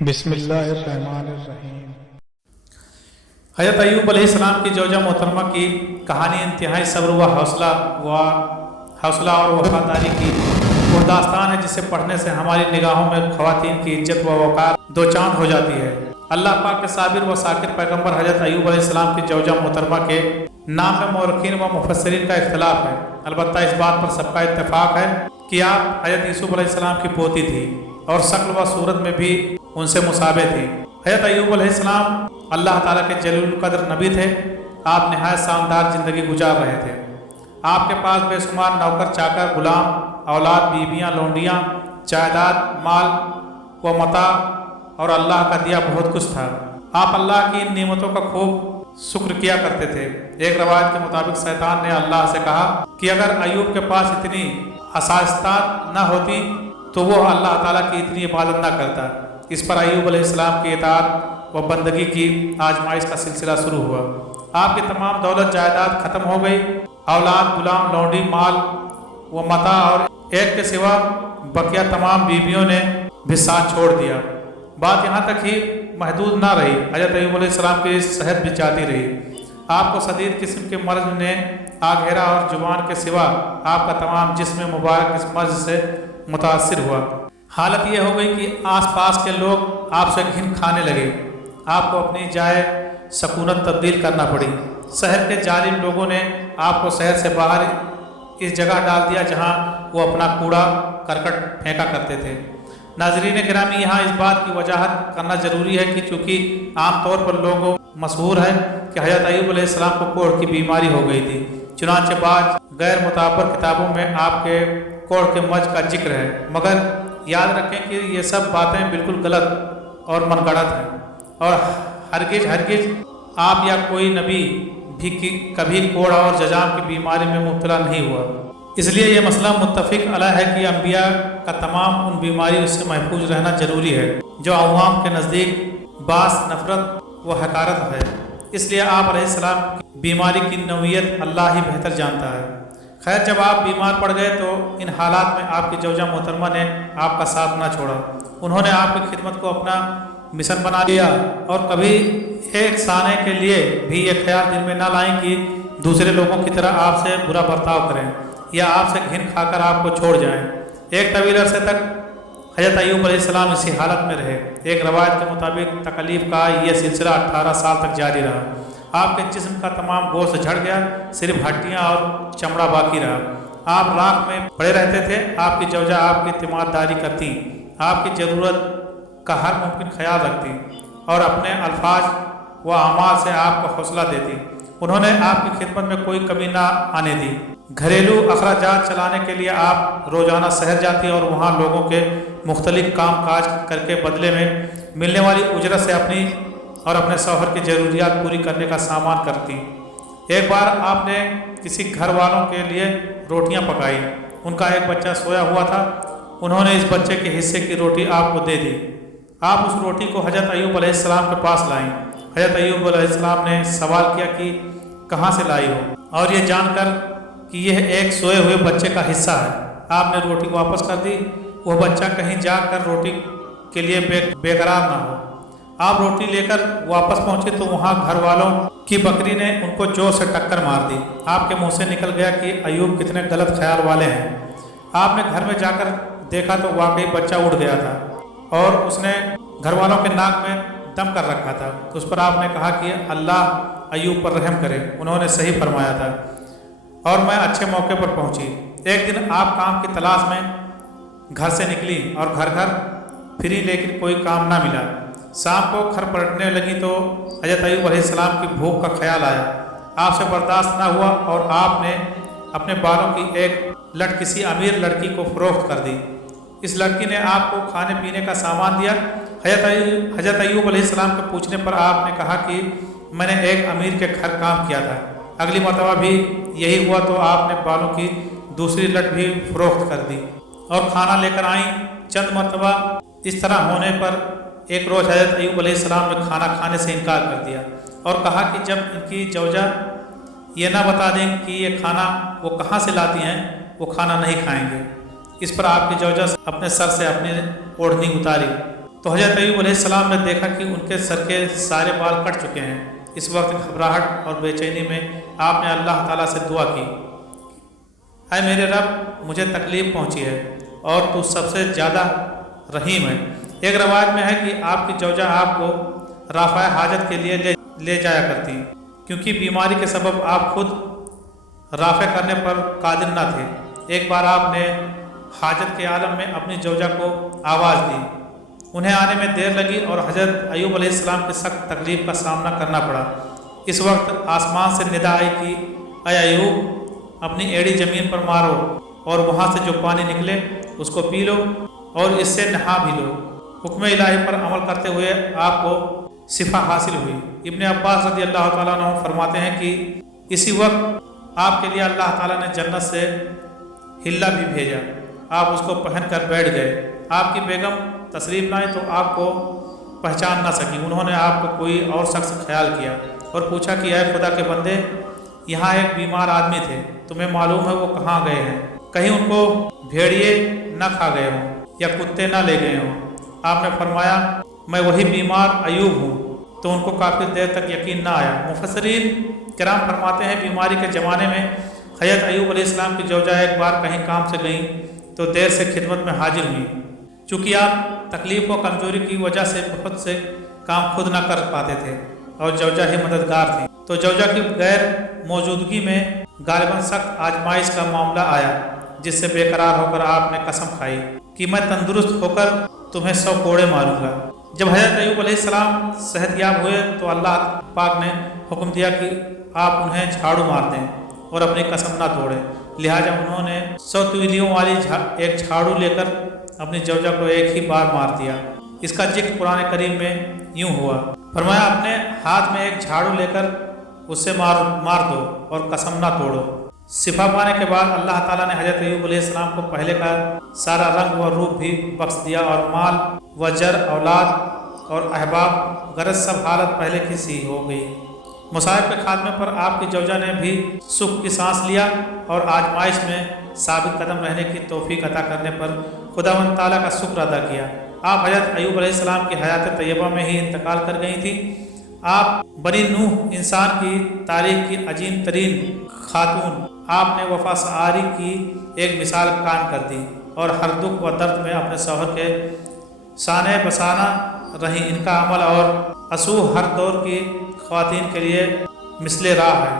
بسم اللہ الرحمن الرحیم۔ حضرت ایوب علیہ السلام کی زوجہ محترمہ کی کہانی انتہائی صبر و حوصلہ اور وفاداری کی وہ داستان ہے جسے پڑھنے سے ہماری نگاہوں میں خواتین کی عزت و وقار دو چاند ہو جاتی ہے۔ اللہ پاک کے صابر و ساکر پیغمبر حضرت ایوب علیہ السلام کی زوجہ محترمہ کے نام میں مورخین و مفسرین کا اختلاف ہے، البتہ اس بات پر سب کا اتفاق ہے کہ آپ حضرت یوسف علیہ السلام کی پوتی تھی اور شکل و صورت میں بھی ان سے مشابہ تھی۔ حضرت ایوب علیہ السلام اللہ تعالیٰ کے جلیل القدر نبی تھے۔ آپ نہایت شاندار زندگی گزار رہے تھے۔ آپ کے پاس بے شمار نوکر چاکر، غلام، اولاد، بیویاں، لونڈیاں، جائیداد، مال و متاع اور اللہ کا دیا بہت کچھ تھا۔ آپ اللہ کی ان نعمتوں کا خوب شکر کیا کرتے تھے۔ ایک روایت کے مطابق شیطان نے اللہ سے کہا کہ اگر ایوب کے پاس اتنی آسائشات نہ ہوتی تو وہ اللہ تعالیٰ کی اتنی عبادت نہ کرتا۔ اس پر ایوب علیہ السلام کی اطاعت و بندگی کی آزمائش کا سلسلہ شروع ہوا۔ آپ کی تمام دولت جائیداد ختم ہو گئی۔ اولاد، غلام، لونڈی، مال و متاع اور ایک کے سوا بقیہ تمام بیویوں نے بھی ساتھ چھوڑ دیا۔ بات یہاں تک ہی محدود نہ رہی، حضرت ایوب علیہ السلام کی صحت بھی جاتی رہی۔ آپ کو شدید قسم کے مرض نے آ گھیرا اور زبان کے سوا آپ کا تمام جسم مبارک اس مرض سے متاثر ہوا۔ حالت یہ ہو گئی کہ آس پاس کے لوگ آپ سے گھن کھانے لگے۔ آپ کو اپنی جائے سکونت تبدیل کرنا پڑی۔ شہر کے ظالم لوگوں نے آپ کو شہر سے باہر اس جگہ ڈال دیا جہاں وہ اپنا کوڑا کرکٹ پھینکا کرتے تھے۔ ناظرین گرامی، یہاں اس بات کی وضاحت کرنا ضروری ہے کہ چونکہ عام طور پر لوگوں مشہور ہے کہ حضرت ایوب علیہ السلام کو کوڑ کی بیماری ہو گئی تھی، چنانچہ بعض غیر معتبر کتابوں میں آپ کے کوڑ کے مرض کا ذکر ہے، مگر یاد رکھیں کہ یہ سب باتیں بالکل غلط اور من گڑت ہیں، اور ہرگز آپ یا کوئی نبی بھی کبھی کوڑ اور جزام کی بیماری میں مبتلا نہیں ہوا۔ اس لیے یہ مسئلہ متفق علیہ ہے کہ انبیاء کا تمام ان بیماریوں سے محفوظ رہنا ضروری ہے جو عوام کے نزدیک باعث نفرت و حقارت ہے۔ اس لیے آپ علیہ السلام کی بیماری کی نوعیت اللہ ہی بہتر جانتا ہے۔ خیر، جب آپ بیمار پڑ گئے تو ان حالات میں آپ کی زوجہ محترمہ نے آپ کا ساتھ نہ چھوڑا۔ انہوں نے آپ کی خدمت کو اپنا مشن بنا لیا اور کبھی ایک ثانیے کے لیے بھی یہ خیال دل میں نہ لائیں کہ دوسرے لوگوں کی طرح آپ سے برا برتاؤ کریں یا آپ سے گھن کھا کر آپ کو چھوڑ جائیں۔ ایک طویل عرصے تک حضرت ایوب علیہ السلام اسی حالت میں رہے۔ ایک روایت کے مطابق تکلیف کا یہ سلسلہ 18 سال تک جاری رہا۔ آپ کے جسم کا تمام گوشت جھڑ گیا، صرف ہڈیاں اور چمڑا باقی رہا۔ آپ راکھ میں پڑے رہتے تھے۔ آپ کی زوجہ آپ کی تیمارداری کرتی، آپ کی ضرورت کا ہر ممکن خیال رکھتی اور اپنے الفاظ و اعمال سے آپ کو حوصلہ دیتی۔ انہوں نے آپ کی خدمت میں کوئی کمی نہ آنے دی۔ گھریلو اخراجات چلانے کے لیے آپ روزانہ شہر جاتی اور وہاں لوگوں کے مختلف کام کاج کر کے بدلے میں ملنے والی اجرت سے اپنی اور اپنے شوہر کی ضروریات پوری کرنے کا سامان کرتی۔ ایک بار آپ نے کسی گھر والوں کے لیے روٹیاں پکائی۔ ان کا ایک بچہ سویا ہوا تھا۔ انہوں نے اس بچے کے حصے کی روٹی آپ کو دے دی۔ آپ اس روٹی کو حضرت ایوب علیہ السلام کے پاس لائیں۔ حضرت ایوب علیہ السلام نے سوال کیا کہ کہاں سے لائی ہو، اور یہ جان کر کہ یہ ایک سوئے ہوئے بچے کا حصہ ہے آپ نے روٹی واپس کر دی۔ وہ بچہ کہیں جا کر روٹی کے لیے بے قرار نہ ہو۔ آپ روٹی لے کر واپس پہنچے تو وہاں گھر والوں کی بکری نے ان کو زور سے ٹکر مار دی۔ آپ کے منہ سے نکل گیا کہ ایوب کتنے غلط خیال والے ہیں۔ آپ نے گھر میں جا کر دیکھا تو واقعی بچہ اڑ گیا تھا اور اس نے گھر والوں کے ناک میں دم کر رکھا تھا۔ اس پر آپ نے کہا کہ اللہ ایوب پر رحم کرے، انہوں نے صحیح فرمایا تھا اور میں اچھے موقع پر پہنچی۔ ایک دن آپ کام کی تلاش میں گھر سے نکلی اور گھر پھری لیکن کوئی کام نہ ملا۔ شام کو گھر پلٹنے لگی تو حضرت ایوب علیہ السلام کی بھوک کا خیال آیا۔ آپ سے برداشت نہ ہوا اور آپ نے اپنے بالوں کی ایک لٹ کسی امیر لڑکی کو فروخت کر دی۔ اس لڑکی نے آپ کو کھانے پینے کا سامان دیا۔ حضرت ایوب علیہ السلام کے پوچھنے پر آپ نے کہا کہ میں نے ایک امیر کے گھر کام کیا تھا۔ اگلی مرتبہ بھی یہی ہوا تو آپ نے بالوں کی دوسری لٹ بھی فروخت کر دی اور کھانا لے کر آئیں۔ چند مرتبہ اس طرح ہونے پر ایک روز حضرت ایوب علیہ السلام نے کھانا کھانے سے انکار کر دیا اور کہا کہ جب ان کی زوجہ یہ نہ بتا دیں کہ یہ کھانا وہ کہاں سے لاتی ہیں وہ کھانا نہیں کھائیں گے۔ اس پر آپ کی زوجہ اپنے سر سے اپنی اوڑھنی اتاری تو حضرت ایوب علیہ السلام نے دیکھا کہ ان کے سر کے سارے بال کٹ چکے ہیں۔ اس وقت گھبراہٹ اور بے چینی میں آپ نے اللہ تعالیٰ سے دعا کی، اے میرے رب، مجھے تکلیف پہنچی ہے اور تو سب سے زیادہ رحیم ہے۔ ایک روایت میں ہے کہ آپ کی زوجہ آپ کو رافع حاجت کے لیے لے جایا کرتی، کیونکہ بیماری کے سبب آپ خود رافع کرنے پر قادر نہ تھے۔ ایک بار آپ نے حاجت کے عالم میں اپنی زوجہ کو آواز دی، انہیں آنے میں دیر لگی اور حضرت ایوب علیہ السلام کی سخت تکلیف کا سامنا کرنا پڑا۔ اس وقت آسمان سے ندا آئی کہ اے ایوب، اپنی ایڑی زمین پر مارو اور وہاں سے جو پانی نکلے اس کو پی لو اور اس سے نہا بھی لو۔ حکم الہی پر عمل کرتے ہوئے آپ کو شفا حاصل ہوئی۔ ابن عباس رضی اللہ تعالیٰ عنہ فرماتے ہیں کہ اسی وقت آپ کے لیے اللہ تعالیٰ نے جنت سے ہلا بھی بھیجا، آپ اس کو پہن کر بیٹھ گئے۔ آپ کی بیگم تشریف لائیں تو آپ کو پہچان نہ سکی، انہوں نے آپ کو کوئی اور شخص خیال کیا اور پوچھا کہ اے خدا کے بندے، یہاں ایک بیمار آدمی تھے، تمہیں معلوم ہے وہ کہاں گئے ہیں؟ کہیں ان کو بھیڑیے نہ کھا گئے ہوں یا کتے نہ لے گئے ہوں؟ آپ نے فرمایا میں وہی بیمار ایوب ہوں۔ تو ان کو کافی دیر تک یقین نہ آیا۔ مفسرین کرام فرماتے ہیں بیماری کے زمانے میں حضرت ایوب علیہ السلام کی زوجہ ایک بار کہیں کام سے گئیں تو دیر سے خدمت میں حاضر ہوئی۔ چونکہ آپ تکلیف و کمزوری کی وجہ سے بہت سے کام خود نہ کر پاتے تھے اور زوجہ ہی مددگار تھی، تو زوجہ کی غیر موجودگی میں غالباً سخت آزمائش کا معاملہ آیا، جس سے بے قرار ہو کر آپ نے قسم کھائی کہ میں تندرست ہو کر تمہیں 100 کوڑے ماروں گا۔ جب حضرت ایوب علیہ السلام صحت یاب ہوئے تو اللہ پاک نے حکم دیا کہ آپ انہیں جھاڑو مار دیں اور اپنی قسم نہ توڑیں، لہٰذا انہوں نے 100 تیلیوں والی ایک جھاڑو لے کر اپنی زوجہ کو ایک ہی بار مار دیا۔ اس کا ذکر قرآن کریم میں یوں ہوا، فرمایا اپنے ہاتھ میں ایک جھاڑو لے کر اس سے مار دو اور قسم نہ توڑو۔ شفا پانے کے بعد اللہ تعالیٰ نے حضرت ایوب علیہ السلام کو پہلے کا سارا رنگ و روپ بھی بخش دیا اور مال و جر، اولاد اور احباب، غرض سب حالت پہلے کی سی ہو گئی۔ مصائب کے خاتمے پر آپ کی زوجہ نے بھی سکھ کی سانس لیا اور آزمائش میں ثابت قدم رہنے کی توفیق عطا کرنے پر خداوند تعالیٰ کا شکر ادا کیا۔ آپ حضرت ایوب علیہ السلام کی حیات طیبہ میں ہی انتقال کر گئی تھی۔ آپ بنی نوح انسان کی تاریخ کی عظیم ترین خاتون، آپ نے وفا سعاری کی ایک مثال قائم کر دی اور ہر دکھ و درد میں اپنے شوہر کے شانے بسانہ رہی۔ ان کا عمل اور اصول ہر دور کی خواتین کے لیے مثل راہ ہے۔